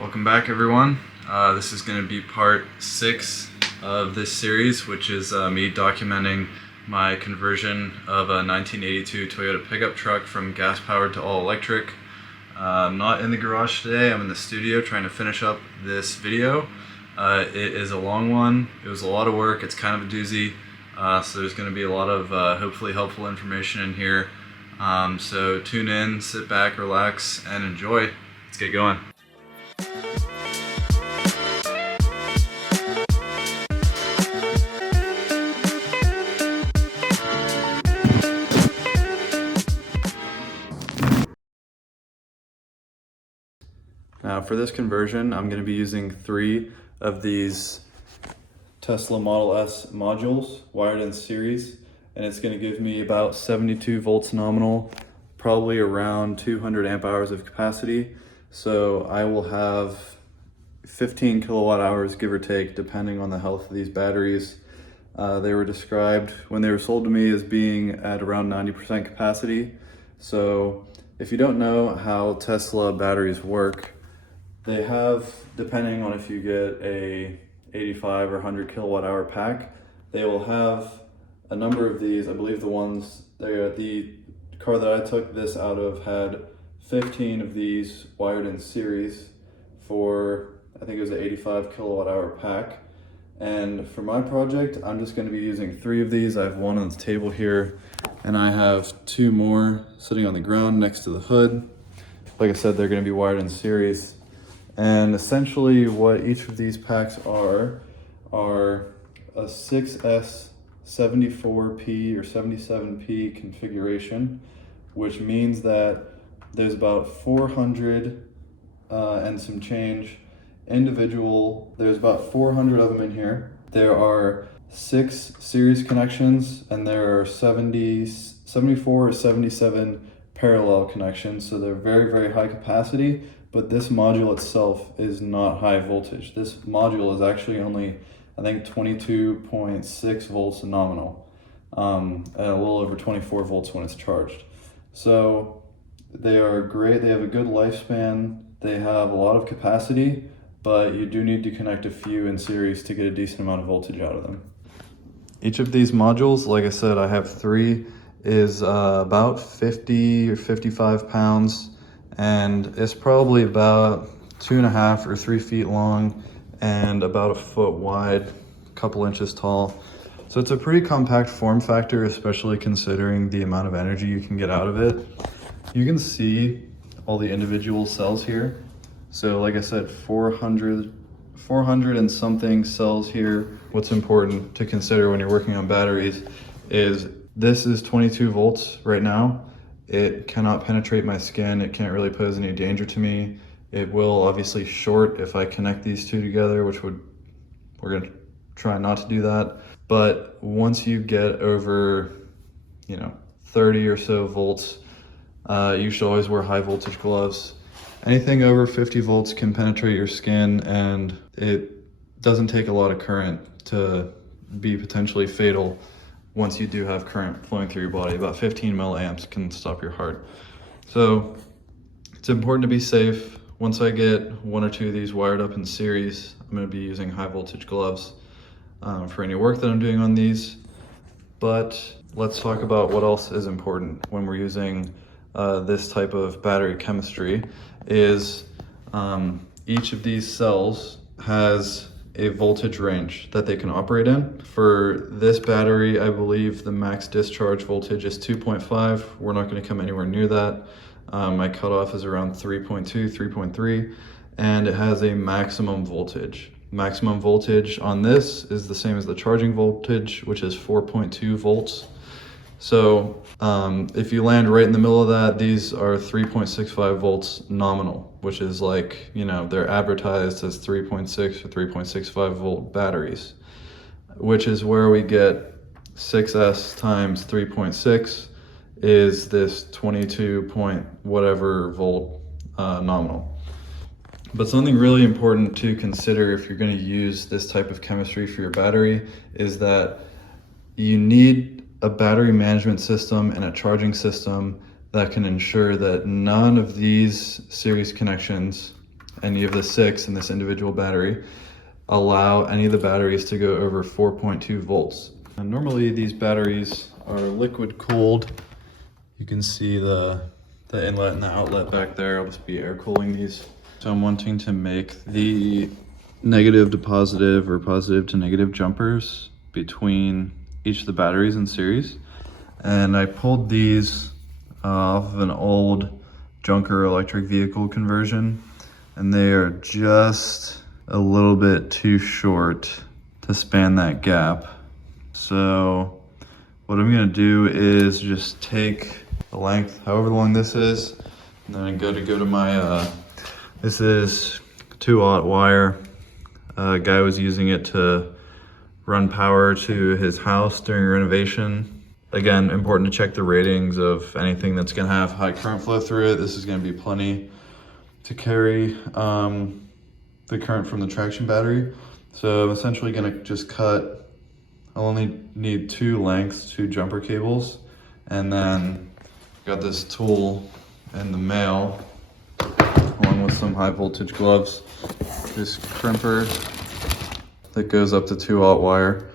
Welcome back, everyone. This is going to be part 6 of this series, which is me documenting my conversion of a 1982 Toyota pickup truck from gas-powered to all-electric. I'm not in the garage today, I'm in the studio trying to finish up this video. It is a long one, it was a lot of work, it's kind of a doozy, so there's going to be a lot of hopefully helpful information in here. So tune in, sit back, relax, and enjoy. Let's get going. Now for this conversion, I'm going to be using 3 of these Tesla Model S modules wired in series, and it's going to give me about 72 volts nominal, probably around 200 amp hours of capacity. So I will have 15 kilowatt hours, give or take, depending on the health of these batteries. They were described when they were sold to me as being at around 90% capacity. So if you don't know how Tesla batteries work, they have, depending on if you get a 85 or 100 kilowatt hour pack, they will have a number of these. I believe the car that I took this out of had 15 of these wired in series for, I think it was an 85 kilowatt hour pack. And for my project, I'm just going to be using 3 of these. I have one on the table here, and I have 2 more sitting on the ground next to the hood. Like I said, they're going to be wired in series. And essentially what each of these packs are a 6S 74P or 77P configuration, which means that there's about 400 and some change individual, there's about 400 of them in here. There are 6 series connections, and there are 74 or 77 parallel connections, so they're very, very high capacity. But this module itself is not high voltage. This module is actually only, I think, 22.6 volts nominal, and a little over 24 volts when it's charged. So they are great, they have a good lifespan, they have a lot of capacity, but you do need to connect a few in series to get a decent amount of voltage out of them. Each of these modules, like I said, I have 3, is about 50 or 55 pounds. And it's probably about 2.5 or 3 feet long and about 1 foot wide, a couple inches tall. So it's a pretty compact form factor, especially considering the amount of energy you can get out of it. You can see all the individual cells here. So like I said, 400 and something cells here. What's important to consider when you're working on batteries is this is 22 volts right now. It cannot penetrate my skin. It can't really pose any danger to me. It will obviously short if I connect these 2 together, we're gonna try not to do that. But once you get over, 30 or so volts, you should always wear high voltage gloves. Anything over 50 volts can penetrate your skin, and it doesn't take a lot of current to be potentially fatal. Once you do have current flowing through your body, about 15 milliamps can stop your heart. So it's important to be safe. Once I get 1 or 2 of these wired up in series, I'm going to be using high voltage gloves for any work that I'm doing on these. But let's talk about what else is important when we're using this type of battery chemistry. Is each of these cells has a voltage range that they can operate in. For this battery, I believe the max discharge voltage is 2.5. We're not going to come anywhere near that. My cutoff is around 3.2, 3.3, and it has a maximum voltage. Maximum voltage on this is the same as the charging voltage, which is 4.2 volts. So if you land right in the middle of that, these are 3.65 volts nominal, which is like, they're advertised as 3.6 or 3.65 volt batteries, which is where we get 6S times 3.6 is this 22 point whatever volt nominal. But something really important to consider if you're going to use this type of chemistry for your battery is that you need a battery management system and a charging system that can ensure that none of these series connections any of the 6 in this individual battery allow any of the batteries to go over 4.2 volts. And normally these batteries are liquid cooled. You can see the inlet and the outlet back there. I'll just be air cooling these. So I'm wanting to make the negative to positive or positive to negative jumpers between each of the batteries in series. And I pulled these off of an old junker electric vehicle conversion, and they are just a little bit too short to span that gap. So what I'm gonna do is just take the length, however long this is, and then go to my, this is 2-aught wire. A guy was using it to run power to his house during renovation. Again, important to check the ratings of anything that's gonna have high current flow through it. This is gonna be plenty to carry the current from the traction battery. So I'm essentially gonna just cut, I'll only need 2 lengths, 2 jumper cables, and then got this tool in the mail, along with some high voltage gloves, this crimper that goes up to 2-aught wire,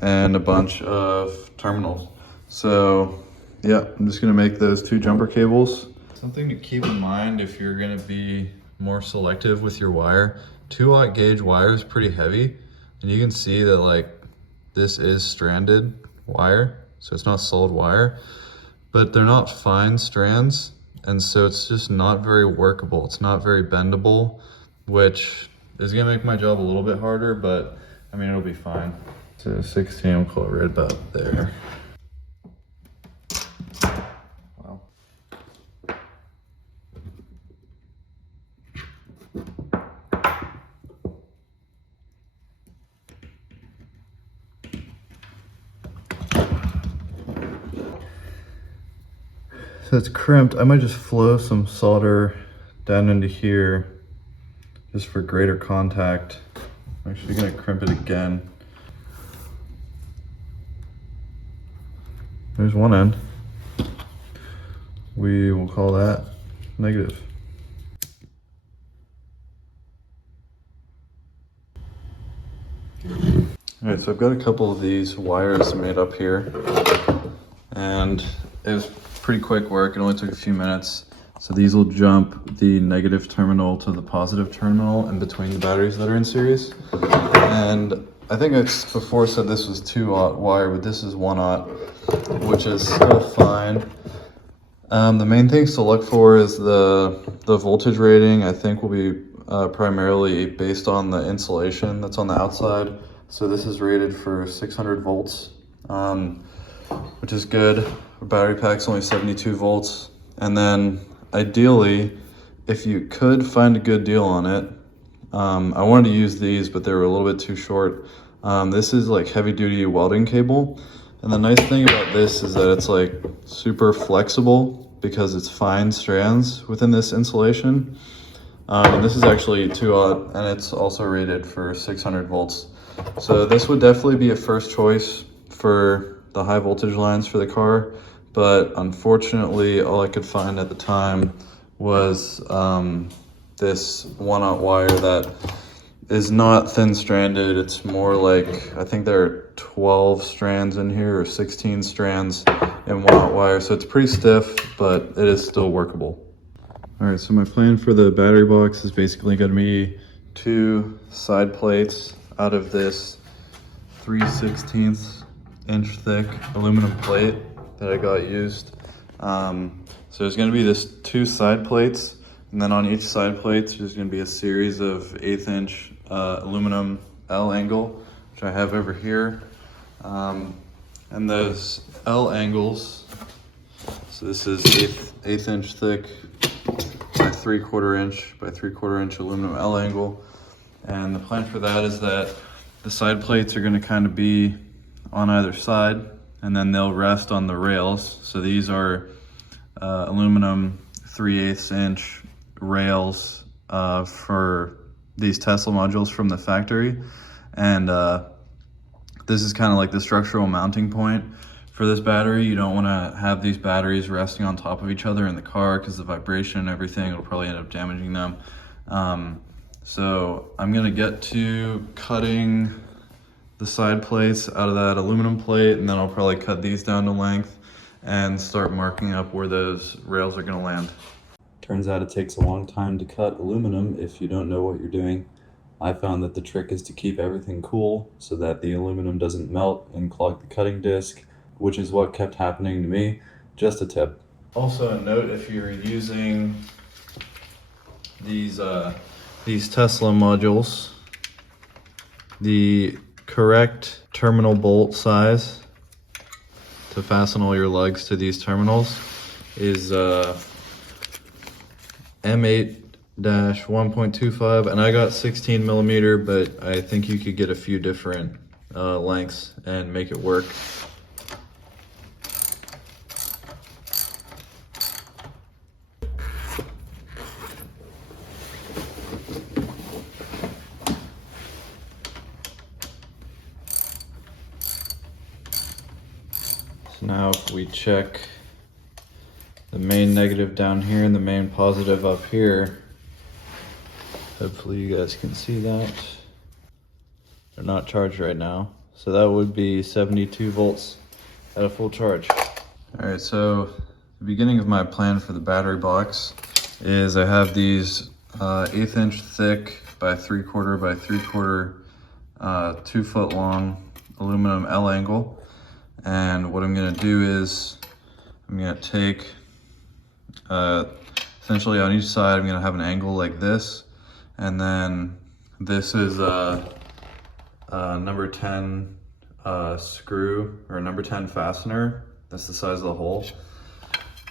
and a bunch of terminals. So yeah, I'm just gonna make those 2 jumper cables. Something to keep in mind if you're gonna be more selective with your wire, 2-aught gauge wire is pretty heavy, and you can see that like this is stranded wire, so it's not solid wire, but they're not fine strands, and so it's just not very workable. It's not very bendable, which is gonna make my job a little bit harder, but I mean, it'll be fine. So 16, we'll call it right about there. Wow. So it's crimped. I might just flow some solder down into here just for greater contact. I'm actually gonna crimp it again. There's one end. We will call that negative. All right, so I've got a couple of these wires made up here, and it was pretty quick work. It only took a few minutes. So these will jump the negative terminal to the positive terminal in between the batteries that are in series. And I think I before said this was 2-aught wire, but this is 1-aught, which is still fine. The main things to look for is the voltage rating. I think will be primarily based on the insulation that's on the outside. So this is rated for 600 volts, which is good. The battery pack's only 72 volts. And then ideally, if you could find a good deal on it, I wanted to use these, but they were a little bit too short. This is like heavy duty welding cable. And the nice thing about this is that it's like super flexible because it's fine strands within this insulation. And this is actually 2-aught, and it's also rated for 600 volts. So this would definitely be a first choice for the high voltage lines for the car. But unfortunately, all I could find at the time was this 1-aught wire that is not thin stranded. It's more like, I think there are 12 strands in here or 16 strands in 1-aught wire. So it's pretty stiff, but it is still workable. All right, so my plan for the battery box is basically gonna be 2 side plates out of this 3/16 inch thick aluminum plate that I got used. So there's gonna be this 2 side plates, and then on each side plate, there's gonna be a series of 1/8 inch aluminum L angle, which I have over here. And those L angles, so this is 1/8 inch thick by 3/4 inch by 3/4 inch aluminum L angle. And the plan for that is that the side plates are gonna kind of be on either side, and then they'll rest on the rails. So these are aluminum 3/8 inch rails for these Tesla modules from the factory. And this is kind of like the structural mounting point for this battery. You don't want to have these batteries resting on top of each other in the car because the vibration and everything will probably end up damaging them. So I'm gonna get to cutting the side plates out of that aluminum plate, and then I'll probably cut these down to length and start marking up where those rails are gonna land. Turns out it takes a long time to cut aluminum if you don't know what you're doing. I found that the trick is to keep everything cool so that the aluminum doesn't melt and clog the cutting disc, which is what kept happening to me. Just a tip. Also a note, if you're using these Tesla modules, the correct terminal bolt size to fasten all your lugs to these terminals is M8-1.25, and I got 16 millimeter, but I think you could get a few different lengths and make it work. So now if we check the main negative down here and the main positive up here, hopefully you guys can see that. They're not charged right now. So that would be 72 volts at a full charge. All right, so the beginning of my plan for the battery box is I have these 1/8 inch thick by 3/4 by 3/4 2 foot long aluminum L angle. And what I'm gonna do is I'm gonna take essentially on each side, I'm gonna have an angle like this, and then this is a number 10 screw, or a number 10 fastener. That's the size of the hole.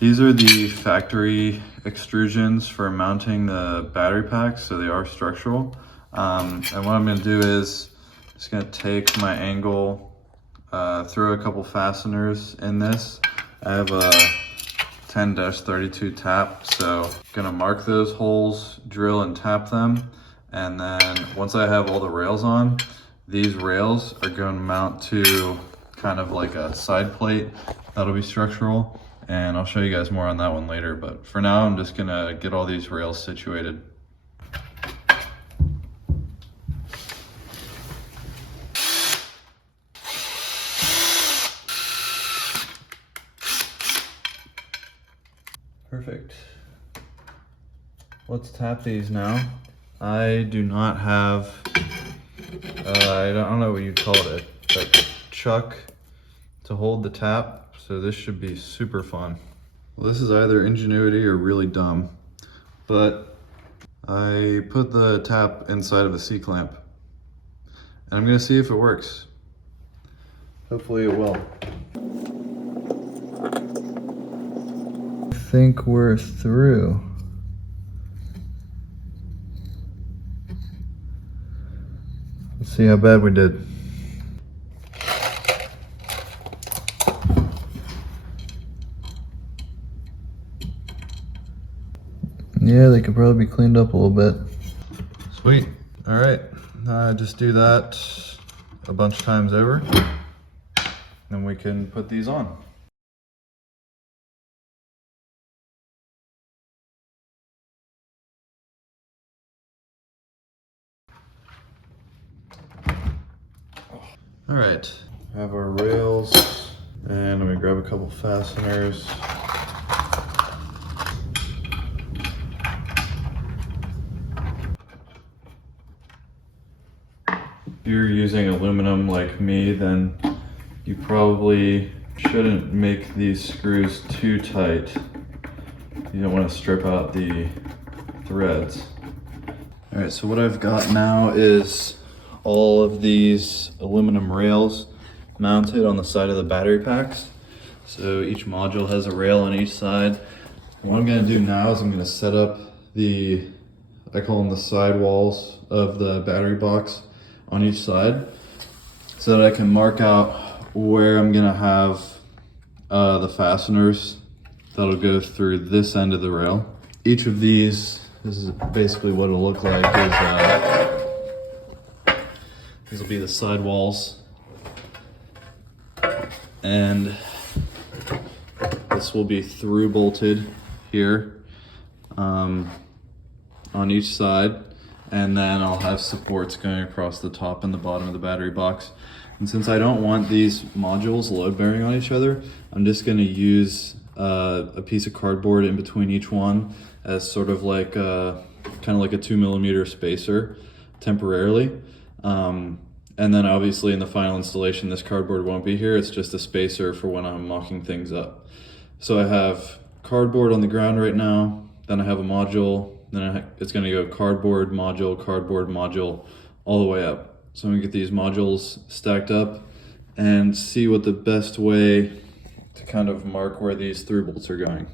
These are the factory extrusions for mounting the battery packs, so they are structural. And what I'm gonna do is just gonna take my angle, throw a couple fasteners in this. I have a 10-32 tap, so I'm gonna mark those holes, drill and tap them, and then once I have all the rails on, these rails are going to mount to kind of like a side plate that'll be structural, and I'll show you guys more on that one later, but for now I'm just gonna get all these rails situated. Perfect. Let's tap these now. I do not have, I don't know what you'd call it, but chuck to hold the tap, so this should be super fun. Well, this is either ingenuity or really dumb, but I put the tap inside of a C-clamp, and I'm gonna see if it works. Hopefully it will. I think we're through. Let's see how bad we did. Yeah, they could probably be cleaned up a little bit. Sweet. All right, just do that a bunch of times over, then we can put these on. All right, have our rails, and I'm gonna grab a couple fasteners. If you're using aluminum like me, then you probably shouldn't make these screws too tight. You don't want to strip out the threads. All right, so what I've got now is all of these aluminum rails mounted on the side of the battery packs. So each module has a rail on each side. And what I'm gonna do now is I'm gonna set up I call them the side walls of the battery box on each side, so that I can mark out where I'm gonna have the fasteners that'll go through this end of the rail. Each of these, this is basically what it'll look like, these will be the side walls, and this will be through bolted here. on each side, and then I'll have supports going across the top and the bottom of the battery box. And since I don't want these modules load bearing on each other, I'm just going to use a piece of cardboard in between each one as sort of like kind of like a 2mm spacer temporarily. And then obviously in the final installation, this cardboard won't be here. It's just a spacer for when I'm mocking things up. So I have cardboard on the ground right now, then I have a module, then it's gonna go cardboard, module, all the way up. So I'm gonna get these modules stacked up and see what the best way to kind of mark where these through bolts are going.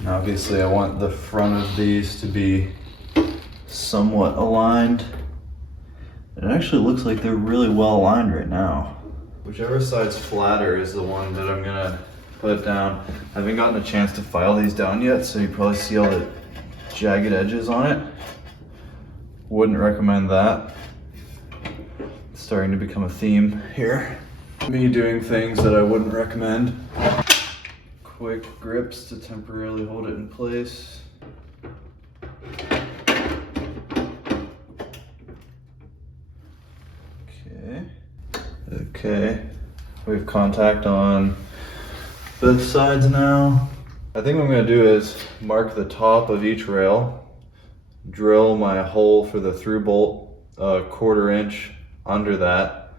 Now obviously I want the front of these to be somewhat aligned. It actually looks like they're really well aligned right now. Whichever side's flatter is the one that I'm gonna put down. I haven't gotten a chance to file these down yet, so you probably see all the jagged edges on it. Wouldn't recommend that. It's starting to become a theme here. Me doing things that I wouldn't recommend. Quick grips to temporarily hold it in place. Okay, we have contact on both sides now. I think what I'm gonna do is mark the top of each rail, drill my hole for the through bolt a 1/4 inch under that.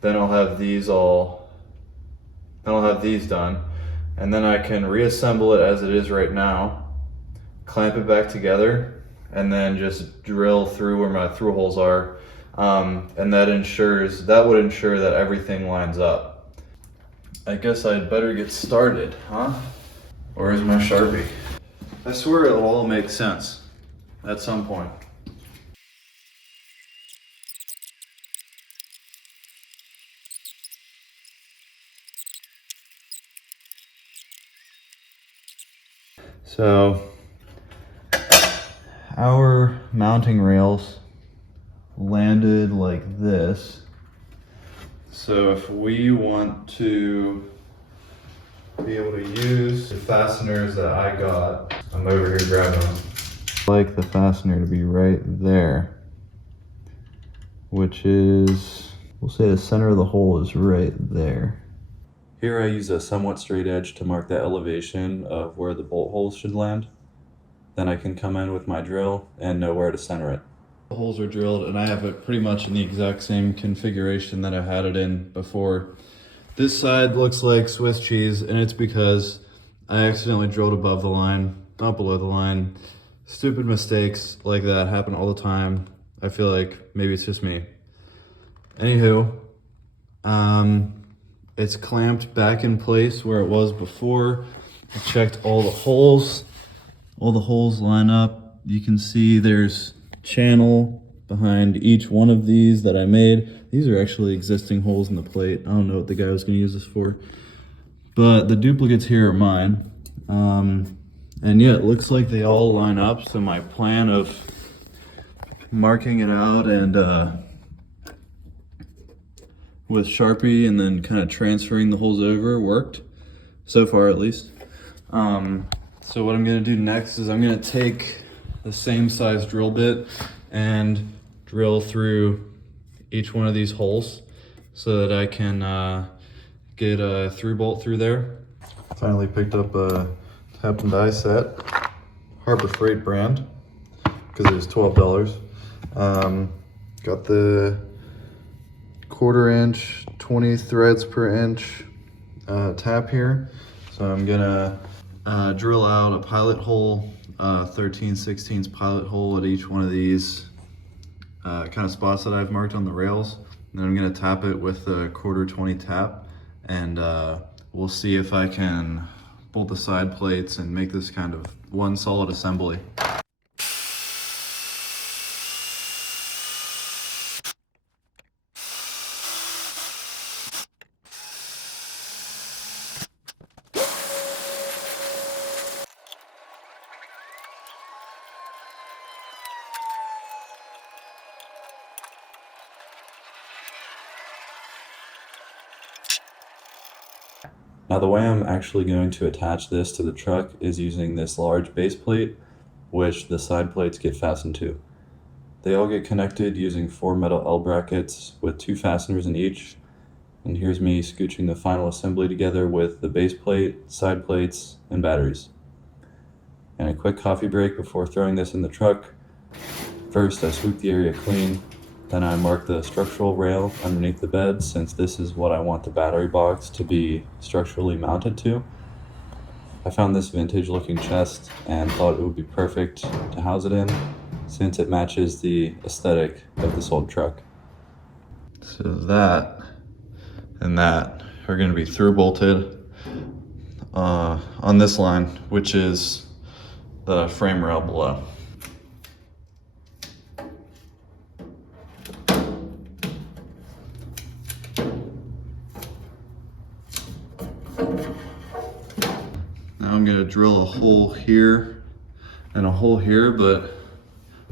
Then I'll have these done. And then I can reassemble it as it is right now, clamp it back together, and then just drill through where my through holes are. And that would ensure that everything lines up. I guess I'd better get started, huh? Where's my Sharpie? I swear it'll all make sense at some point. So our mounting rails landed like this. So if we want to be able to use the fasteners that I got, I'm over here grabbing them. I like the fastener to be right there, which is, we'll say the center of the hole is right there. Here I use a somewhat straight edge to mark the elevation of where the bolt holes should land. Then I can come in with my drill and know where to center it. The holes are drilled and I have it pretty much in the exact same configuration that I had it in before. This side looks like Swiss cheese, and it's because I accidentally drilled above the line, not below the line. Stupid mistakes like that happen all the time. I feel like maybe it's just me. Anywho, it's clamped back in place where it was before. I checked all the holes. All the holes line up. You can see there's channel behind each one of these that I made. These are actually existing holes in the plate. I don't know what the guy was going to use this for. But the duplicates here are mine. And yeah, it looks like they all line up. So my plan of marking it out and with Sharpie and then kind of transferring the holes over worked, so far at least. So what I'm gonna do next is I'm gonna take the same size drill bit and drill through each one of these holes so that I can get a through bolt through there. Finally picked up a tap and die set, Harbor Freight brand, because it was $12. Got the 1/4 inch, 20 threads per inch tap here. So I'm gonna drill out a pilot hole, 13/16 pilot hole at each one of these kind of spots that I've marked on the rails. And then I'm gonna tap it with a 1/4 20 tap, and we'll see if I can bolt the side plates and make this kind of one solid assembly. Now the way I'm actually going to attach this to the truck is using this large base plate, which the side plates get fastened to. They all get connected using 4 metal L brackets with 2 fasteners in each. And here's me scooching the final assembly together with the base plate, side plates, and batteries. And a quick coffee break before throwing this in the truck. First, I sweep the area clean. Then I mark the structural rail underneath the bed, since this is what I want the battery box to be structurally mounted to. I found this vintage looking chest and thought it would be perfect to house it in, since it matches the aesthetic of this old truck. So that and that are going to be through bolted on this line, which is the frame rail below. Now I'm going to drill a hole here and a hole here, but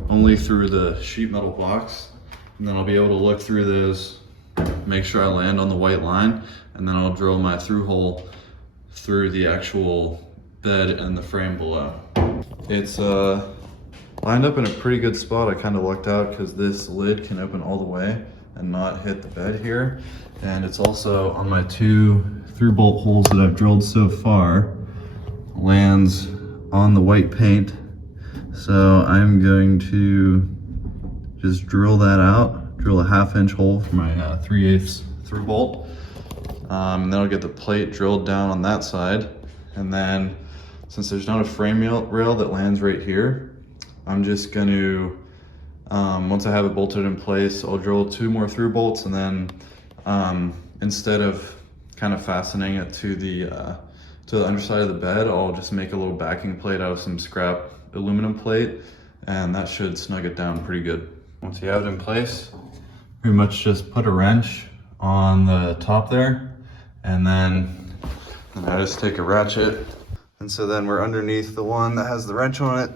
only through the sheet metal box. And then I'll be able to look through those, make sure I land on the white line, and then I'll drill my through hole through the actual bed and the frame below. It's lined up in a pretty good spot. I kind of lucked out because this lid can open all the way and not hit the bed here. And it's also on my 2 through bolt holes that I've drilled so far, lands on the white paint. So I'm going to just drill that out, drill a 1/2 inch hole for my 3/8 through bolt. And then I'll get the plate drilled down on that side. And then since there's not a frame rail that lands right here, I'm just going to, once I have it bolted in place, I'll drill 2 more through bolts, and then instead of kind of fastening it to the underside of the bed, I'll just make a little backing plate out of some scrap aluminum plate, and that should snug it down pretty good. Once you have it in place, pretty much just put a wrench on the top there, and then I just take a ratchet. And so then we're underneath the one that has the wrench on it.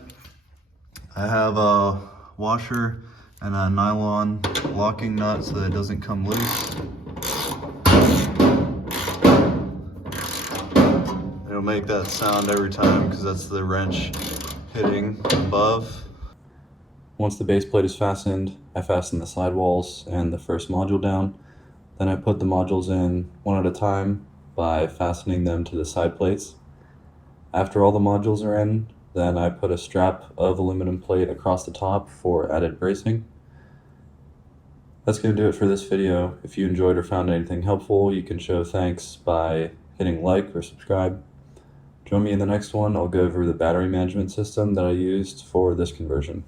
I have a washer and a nylon locking nut so that it doesn't come loose. It'll make that sound every time because that's the wrench hitting above. Once the base plate is fastened, I fasten the sidewalls and the first module down. Then I put the modules in one at a time by fastening them to the side plates. After all the modules are in, then I put a strap of aluminum plate across the top for added bracing. That's going to do it for this video. If you enjoyed or found anything helpful, you can show thanks by hitting like or subscribe. Join me in the next one. I'll go over the battery management system that I used for this conversion.